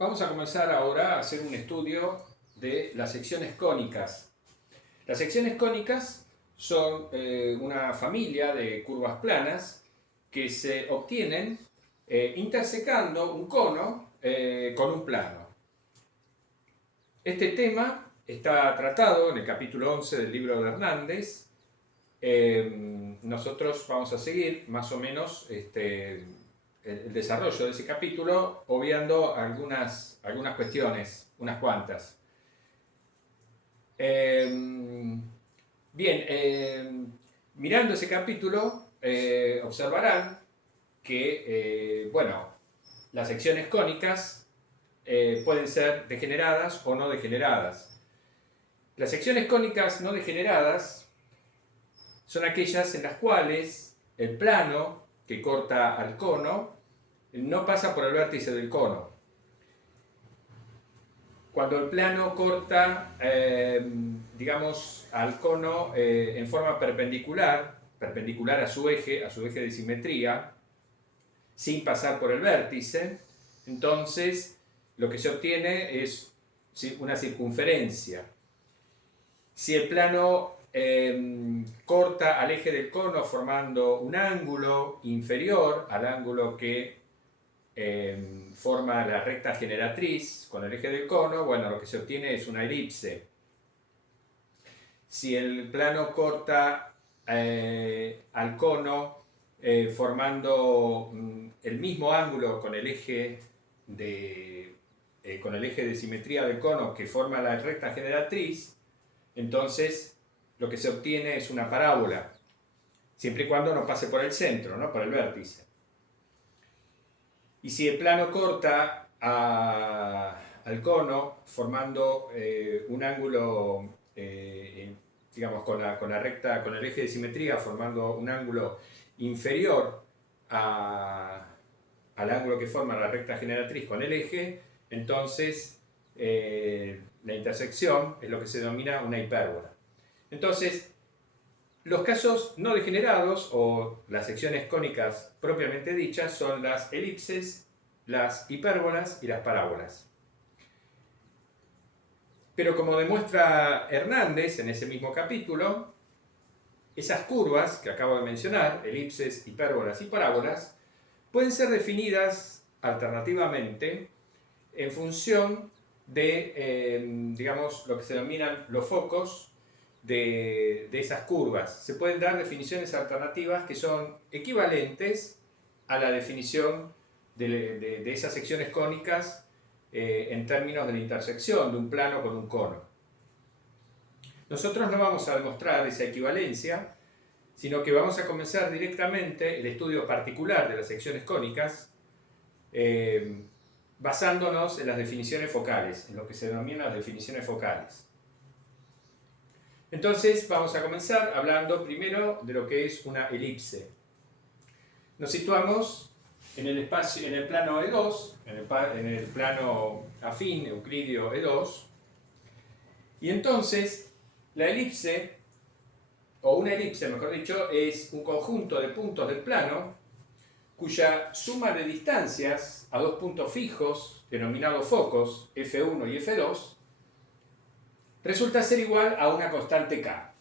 Vamos a comenzar ahora a hacer un estudio de las secciones cónicas. Las secciones cónicas son una familia de curvas planas que se obtienen intersecando un cono con un plano. Este tema está tratado en el capítulo 11 del libro de Hernández. Nosotros vamos a seguir más o menos el desarrollo de ese capítulo, obviando algunas cuestiones, unas cuantas. Mirando ese capítulo, observarán que, las secciones cónicas pueden ser degeneradas o no degeneradas. Las secciones cónicas no degeneradas son aquellas en las cuales el plano que corta al cono no pasa por el vértice del cono. Cuando el plano corta, al cono en forma perpendicular a su eje de simetría, sin pasar por el vértice, entonces lo que se obtiene es una circunferencia. Si el plano corta al eje del cono formando un ángulo inferior al ángulo que forma la recta generatriz con el eje del cono, lo que se obtiene es una elipse. Si el plano corta al cono formando el mismo ángulo con el eje de simetría del cono que forma la recta generatriz, entonces lo que se obtiene es una parábola, siempre y cuando no pase por el centro, ¿no? Por el vértice. Y si el plano corta al cono formando un ángulo, con el eje de simetría formando un ángulo inferior al ángulo que forma la recta generatriz con el eje, entonces la intersección es lo que se denomina una hipérbola. Entonces, los casos no degenerados o las secciones cónicas propiamente dichas son las elipses, las hipérbolas y las parábolas. Pero como demuestra Hernández en ese mismo capítulo, esas curvas que acabo de mencionar, elipses, hipérbolas y parábolas, pueden ser definidas alternativamente en función de, lo que se denominan los focos de esas curvas. Se pueden dar definiciones alternativas que son equivalentes a la definición de esas secciones cónicas en términos de la intersección de un plano con un cono. Nosotros no vamos a demostrar esa equivalencia, sino que vamos a comenzar directamente el estudio particular de las secciones cónicas basándonos en las definiciones focales, en lo que se denominan las definiciones focales. Entonces vamos a comenzar hablando primero de lo que es una elipse. Nos situamos en el plano E2, en el plano afín euclidio E2, y entonces la elipse, o una elipse mejor dicho, es un conjunto de puntos del plano cuya suma de distancias a dos puntos fijos, denominados focos, F1 y F2, resulta ser igual a una constante K.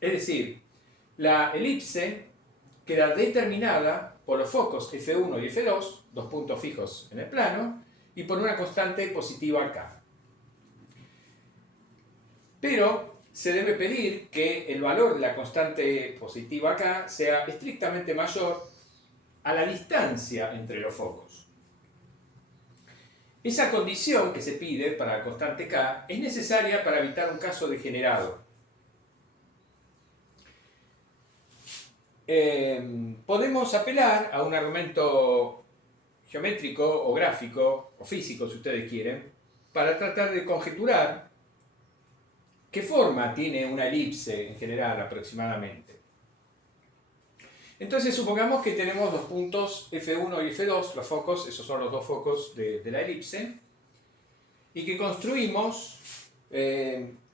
Es decir, la elipse queda determinada por los focos F1 y F2, dos puntos fijos en el plano, y por una constante positiva K. Pero se debe pedir que el valor de la constante positiva K sea estrictamente mayor a la distancia entre los focos. Esa condición que se pide para la constante K es necesaria para evitar un caso degenerado. Podemos apelar a un argumento geométrico o gráfico o físico, si ustedes quieren, para tratar de conjeturar qué forma tiene una elipse en general aproximadamente. Entonces supongamos que tenemos dos puntos F1 y F2, los focos, esos son los dos focos de la elipse, y que construimos,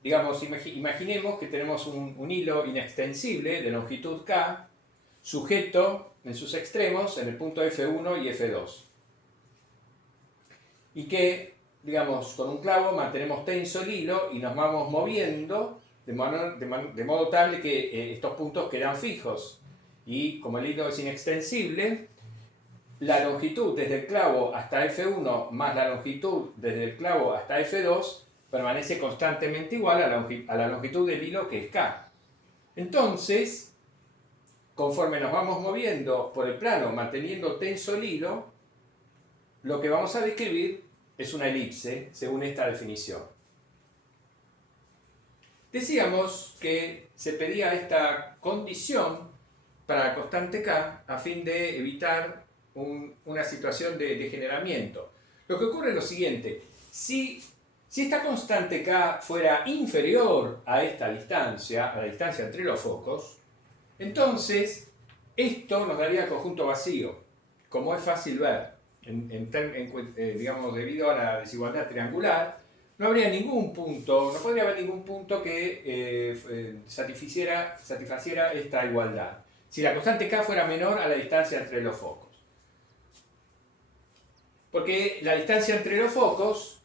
imaginemos que tenemos un hilo inextensible de longitud K, sujeto en sus extremos en el punto F1 y F2. y que, digamos, con un clavo mantenemos tenso el hilo y nos vamos moviendo de modo tal de que estos puntos quedan fijos. Y como el hilo es inextensible, la longitud desde el clavo hasta F1 más la longitud desde el clavo hasta F2 permanece constantemente igual a la longitud del hilo, que es K. Entonces, conforme nos vamos moviendo por el plano manteniendo tenso el hilo, lo que vamos a describir es una elipse según esta definición. Decíamos que se pedía esta condición para la constante K a fin de evitar una situación de degeneramiento. Lo que ocurre es lo siguiente: si esta constante K fuera inferior a esta distancia, a la distancia entre los focos, entonces esto nos daría conjunto vacío, como es fácil ver, digamos, debido a la desigualdad triangular. No habría ningún punto, no podría haber ningún punto que satisfaciera esta igualdad si la constante K fuera menor a la distancia entre los focos. Porque la distancia entre los focos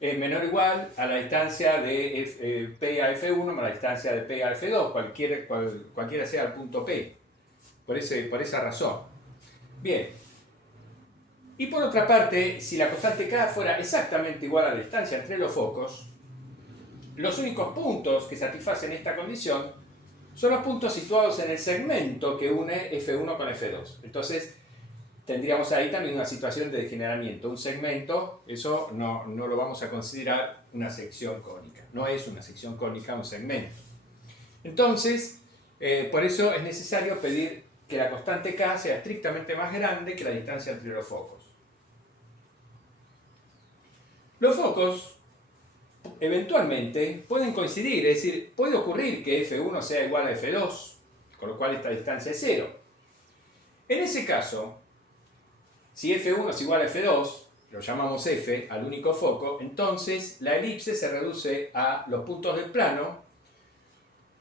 es menor o igual a la distancia de P a F1 más la distancia de P a F2, cualquiera sea el punto P. Por esa razón. Bien. Y por otra parte, si la constante K fuera exactamente igual a la distancia entre los focos, los únicos puntos que satisfacen esta condición son los puntos situados en el segmento que une F1 con F2. Entonces, tendríamos ahí también una situación de degeneramiento. Un segmento, eso no lo vamos a considerar una sección cónica. No es una sección cónica un segmento. Entonces, por eso es necesario pedir que la constante K sea estrictamente más grande que la distancia entre los focos. Los focos eventualmente pueden coincidir, es decir, puede ocurrir que F1 sea igual a F2, con lo cual esta distancia es 0. En ese caso, si F1 es igual a F2, lo llamamos F al único foco, entonces la elipse se reduce a los puntos del plano,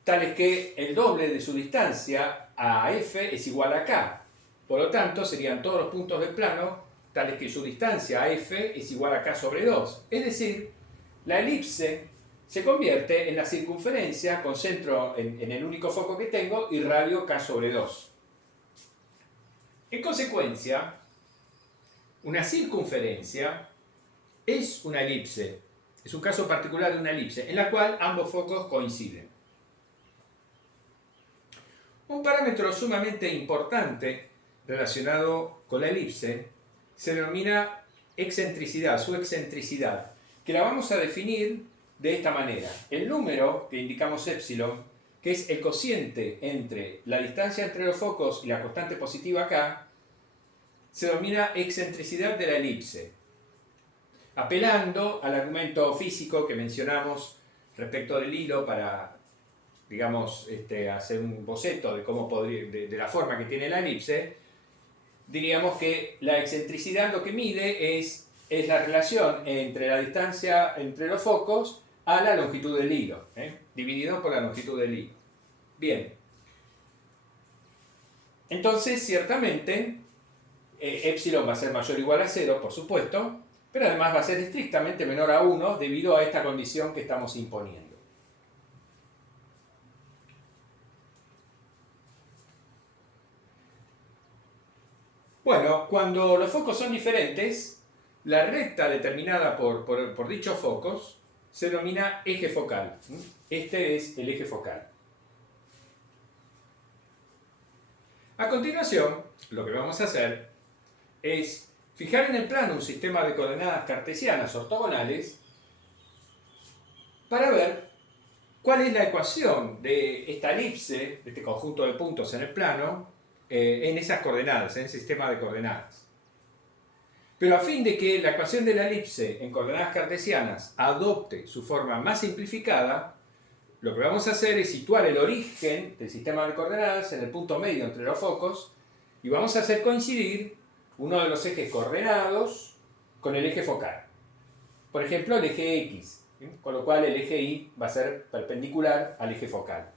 tales que el doble de su distancia a F es igual a K. Por lo tanto, serían todos los puntos del plano tales que su distancia a F es igual a K sobre 2. Es decir, la elipse se convierte en la circunferencia con centro en el único foco que tengo y radio K sobre 2. En consecuencia, una circunferencia es una elipse. Es un caso particular de una elipse en la cual ambos focos coinciden. Un parámetro sumamente importante relacionado con la elipse se denomina excentricidad, su excentricidad, que la vamos a definir de esta manera. El número que indicamos epsilon, que es el cociente entre la distancia entre los focos y la constante positiva K, se denomina excentricidad de la elipse. Apelando al argumento físico que mencionamos respecto del hilo para, digamos, hacer un boceto de la forma que tiene la elipse, diríamos que la excentricidad lo que mide es la relación entre la distancia entre los focos a la longitud del hilo, dividido por la longitud del hilo. Bien. Entonces, ciertamente, epsilon va a ser mayor o igual a 0, por supuesto, pero además va a ser estrictamente menor a 1 debido a esta condición que estamos imponiendo. Bueno, cuando los focos son diferentes, la recta determinada por dichos focos se denomina eje focal. Este es el eje focal. A continuación, lo que vamos a hacer es fijar en el plano un sistema de coordenadas cartesianas ortogonales para ver cuál es la ecuación de esta elipse, de este conjunto de puntos en el plano, en esas coordenadas, en el sistema de coordenadas. Pero a fin de que la ecuación de la elipse en coordenadas cartesianas adopte su forma más simplificada, lo que vamos a hacer es situar el origen del sistema de coordenadas en el punto medio entre los focos y vamos a hacer coincidir uno de los ejes coordenados con el eje focal. Por ejemplo, el eje X, con lo cual el eje Y va a ser perpendicular al eje focal.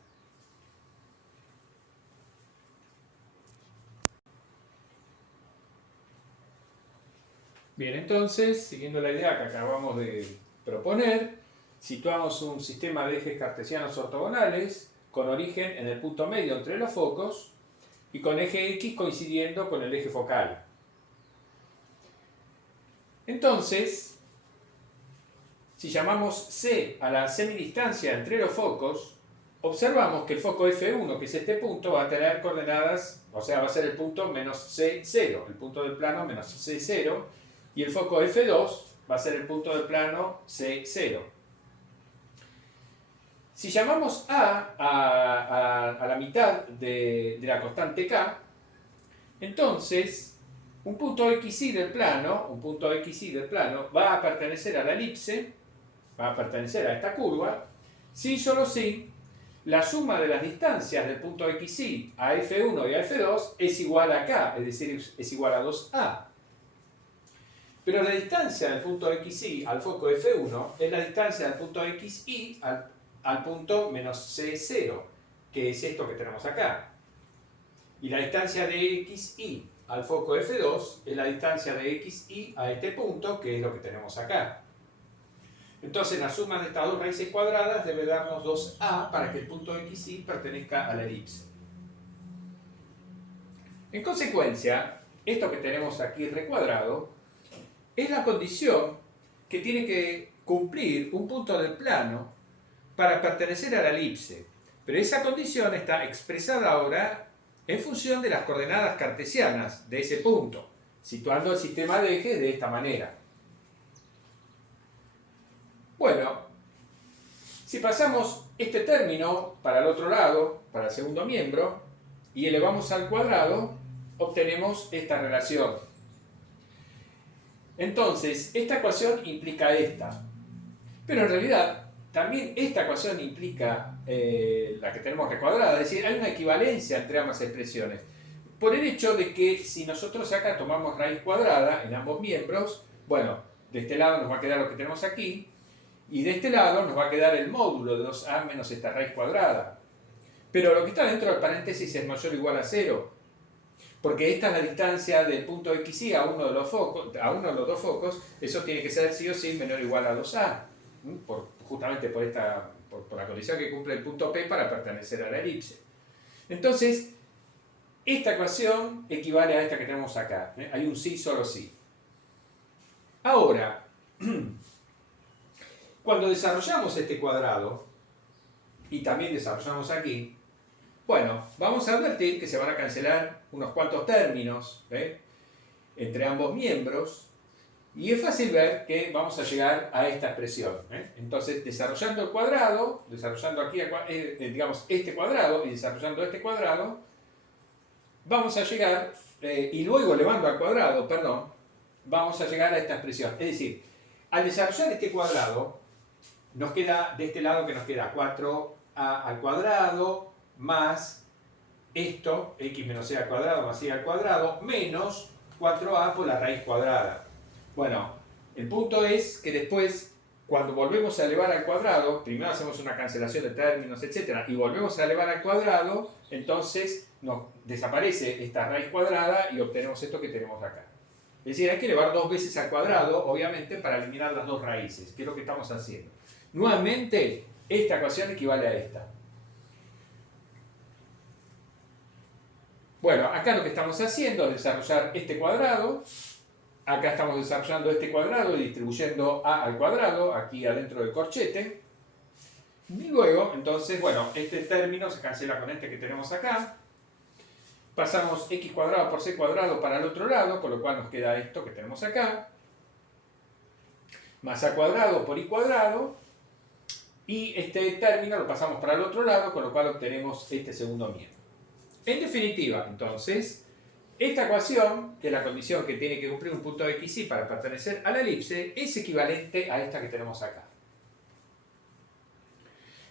Bien, entonces, siguiendo la idea que acabamos de proponer, situamos un sistema de ejes cartesianos ortogonales con origen en el punto medio entre los focos y con eje X coincidiendo con el eje focal. Entonces, si llamamos C a la semidistancia entre los focos, observamos que el foco F1, que es este punto, va a tener coordenadas, o sea, va a ser el punto menos C0, el punto del plano menos C0, y el foco F2 va a ser el punto del plano C0. Si llamamos a la mitad de la constante K, entonces un punto XY del plano va a pertenecer a la elipse, va a pertenecer a esta curva, si y solo si la suma de las distancias del punto XY a F1 y a F2 es igual a K, es decir, es igual a 2A. Pero la distancia del punto XY al foco F1 es la distancia del punto XY al punto menos C0, que es esto que tenemos acá. Y la distancia de XY al foco F2 es la distancia de XY a este punto, que es lo que tenemos acá. Entonces la suma de estas dos raíces cuadradas debe darnos 2A para que el punto XY pertenezca a la elipse. En consecuencia, esto que tenemos aquí recuadrado es la condición que tiene que cumplir un punto del plano para pertenecer a la elipse. Pero esa condición está expresada ahora en función de las coordenadas cartesianas de ese punto, situando el sistema de ejes de esta manera. Bueno, si pasamos este término para el otro lado, para el segundo miembro, y elevamos al cuadrado, obtenemos esta relación. Entonces, esta ecuación implica esta. Pero en realidad, también esta ecuación implica la que tenemos recuadrada, es decir, hay una equivalencia entre ambas expresiones. Por el hecho de que si nosotros acá tomamos raíz cuadrada en ambos miembros, bueno, de este lado nos va a quedar lo que tenemos aquí, y de este lado nos va a quedar el módulo de 2a menos esta raíz cuadrada. Pero lo que está dentro del paréntesis es mayor o igual a 0. Porque esta es la distancia del punto XY a uno de los dos focos. Eso tiene que ser sí o sí menor o igual a 2a. Justamente por la condición que cumple el punto P para pertenecer a la elipse. Entonces, esta ecuación equivale a esta que tenemos acá. Hay un sí, solo sí. Ahora, cuando desarrollamos este cuadrado, y también desarrollamos aquí, bueno, vamos a advertir que se van a cancelar unos cuantos términos entre ambos miembros, y es fácil ver que vamos a llegar a esta expresión. Entonces, desarrollando el cuadrado, desarrollando aquí, digamos, este cuadrado, y desarrollando este cuadrado, vamos a llegar, y luego elevando al cuadrado, perdón, vamos a llegar a esta expresión. Es decir, al desarrollar este cuadrado, nos queda, de este lado que nos queda 4a al cuadrado más esto, x menos c al cuadrado más y al cuadrado, menos 4a por la raíz cuadrada. Bueno, el punto es que después, cuando volvemos a elevar al cuadrado, primero hacemos una cancelación de términos, etc., y volvemos a elevar al cuadrado, entonces nos desaparece esta raíz cuadrada y obtenemos esto que tenemos acá. Es decir, hay que elevar dos veces al cuadrado, obviamente, para eliminar las dos raíces, que es lo que estamos haciendo. Nuevamente, esta ecuación equivale a esta. Bueno, acá lo que estamos haciendo es desarrollar este cuadrado. Acá estamos desarrollando este cuadrado y distribuyendo a al cuadrado, aquí adentro del corchete. Y luego, entonces, bueno, este término se cancela con este que tenemos acá. Pasamos x cuadrado por c cuadrado para el otro lado, con lo cual nos queda esto que tenemos acá. Más a cuadrado por y cuadrado. Y este término lo pasamos para el otro lado, con lo cual obtenemos este segundo miembro. En definitiva, entonces, esta ecuación, que es la condición que tiene que cumplir un punto XY para pertenecer a la elipse, es equivalente a esta que tenemos acá.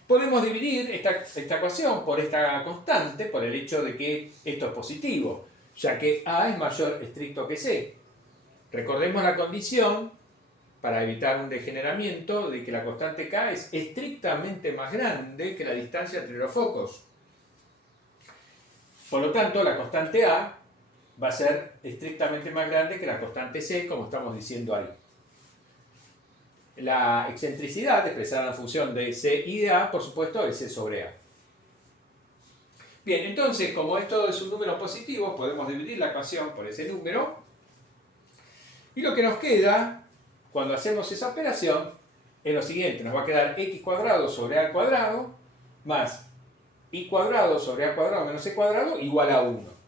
Podemos dividir esta ecuación por esta constante, por el hecho de que esto es positivo, ya que A es mayor estricto que C. Recordemos la condición, para evitar un degeneramiento, de que la constante K es estrictamente más grande que la distancia entre los focos. Por lo tanto, la constante A va a ser estrictamente más grande que la constante c, como estamos diciendo ahí. La excentricidad expresada en función de c y de a, por supuesto, es c sobre a. Bien, entonces, como esto es un número positivo, podemos dividir la ecuación por ese número. Y lo que nos queda, cuando hacemos esa operación, es lo siguiente. Nos va a quedar x cuadrado sobre a cuadrado más y cuadrado sobre a cuadrado menos c cuadrado igual a 1.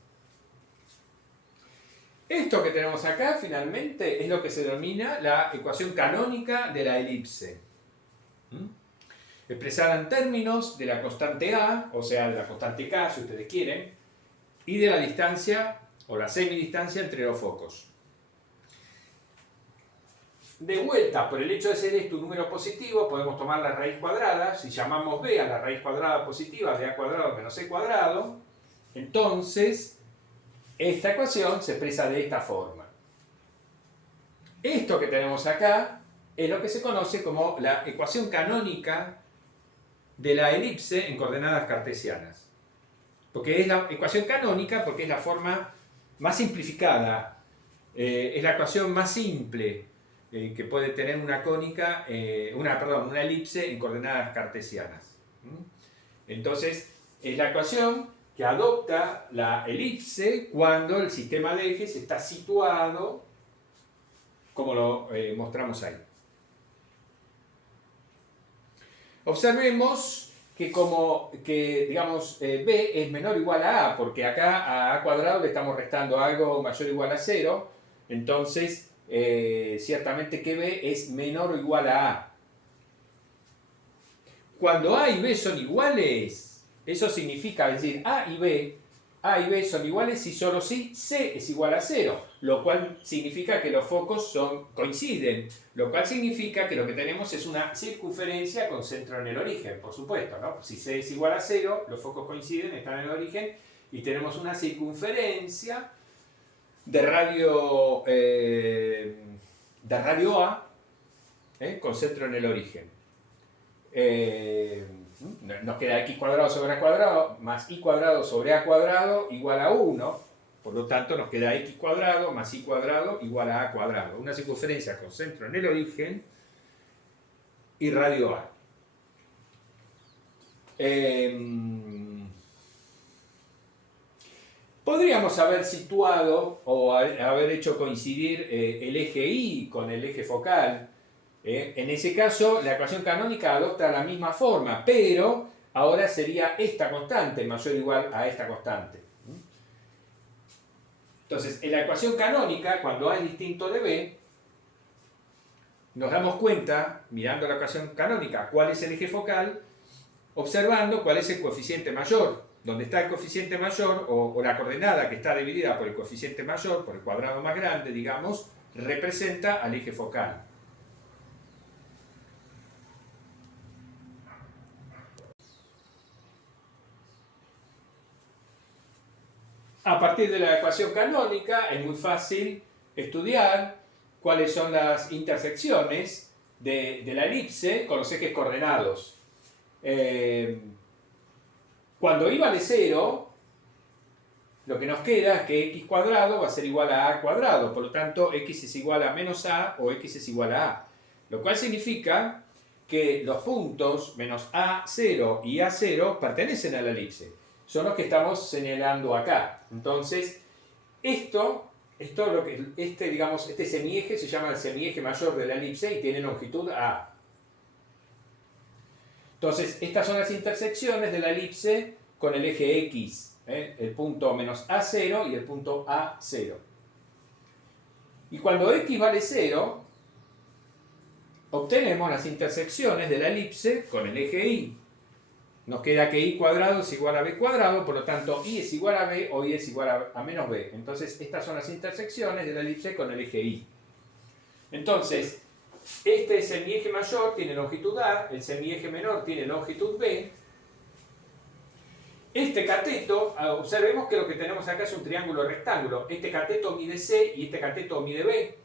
Esto que tenemos acá, finalmente, es lo que se denomina la ecuación canónica de la elipse. Expresada en términos de la constante a, o sea, de la constante k, si ustedes quieren, y de la distancia, o la semidistancia entre los focos. De vuelta, por el hecho de ser esto un número positivo, podemos tomar la raíz cuadrada. Si llamamos b a la raíz cuadrada positiva de a cuadrado menos c cuadrado, entonces esta ecuación se expresa de esta forma. Esto que tenemos acá es lo que se conoce como la ecuación canónica de la elipse en coordenadas cartesianas. Porque es la ecuación canónica porque es la forma más simplificada, es la ecuación más simple que puede tener una cónica, una elipse en coordenadas cartesianas. Entonces, es la ecuación que adopta la elipse cuando el sistema de ejes está situado como lo mostramos ahí. Observemos que digamos, b es menor o igual a a, porque acá a cuadrado le estamos restando algo mayor o igual a 0, entonces ciertamente que b es menor o igual a a. Cuando a y b son iguales, eso significa decir a y b son iguales si solo si c es igual a 0, lo cual significa que los focos coinciden, lo cual significa que lo que tenemos es una circunferencia con centro en el origen, por supuesto, ¿no? Si c es igual a 0, los focos coinciden, están en el origen, y tenemos una circunferencia de radio A con centro en el origen. Nos queda x cuadrado sobre a cuadrado más y cuadrado sobre a cuadrado igual a 1. Por lo tanto, nos queda x cuadrado más y cuadrado igual a cuadrado. Una circunferencia con centro en el origen y radio a. Podríamos haber situado o haber hecho coincidir el eje Y con el eje focal. En ese caso, la ecuación canónica adopta la misma forma, pero ahora sería esta constante mayor o igual a esta constante. Entonces, en la ecuación canónica, cuando A es distinto de B, nos damos cuenta, mirando la ecuación canónica, cuál es el eje focal, observando cuál es el coeficiente mayor. Donde está el coeficiente mayor, o la coordenada que está dividida por el coeficiente mayor, por el cuadrado más grande, digamos, representa al eje focal. A partir de la ecuación canónica es muy fácil estudiar cuáles son las intersecciones de la elipse con los ejes coordenados. Cuando y vale 0, lo que nos queda es que x cuadrado va a ser igual a a cuadrado, por lo tanto x es igual a menos a o x es igual a a. Lo cual significa que los puntos menos a0 y a0 pertenecen a la elipse. Son los que estamos señalando acá. Entonces, este semieje se llama el semieje mayor de la elipse y tiene longitud A. Entonces, estas son las intersecciones de la elipse con el eje X, el punto menos A0 y el punto A0. Y cuando X vale 0, obtenemos las intersecciones de la elipse con el eje Y. Nos queda que y cuadrado es igual a b cuadrado, por lo tanto y es igual a b o y es igual a menos b. Entonces estas son las intersecciones de la elipse con el eje y. Entonces, este semieje mayor tiene longitud a, el semieje menor tiene longitud b. Este cateto, observemos que lo que tenemos acá es un triángulo rectángulo. Este cateto mide c y este cateto mide b.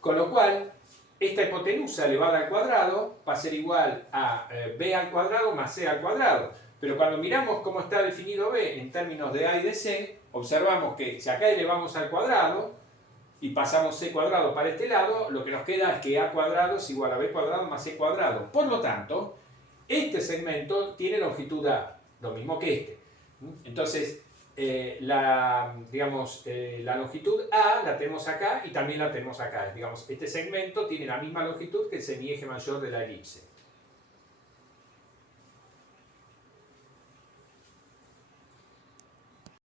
Con lo cual, esta hipotenusa elevada al cuadrado va a ser igual a b al cuadrado más c al cuadrado. Pero cuando miramos cómo está definido b en términos de a y de c, observamos que si acá elevamos al cuadrado y pasamos c cuadrado para este lado, lo que nos queda es que a cuadrado es igual a b cuadrado más c cuadrado. Por lo tanto, este segmento tiene longitud a, lo mismo que este. Entonces, digamos, la longitud A la tenemos acá y también la tenemos acá. Digamos, este segmento tiene la misma longitud que el semieje mayor de la elipse.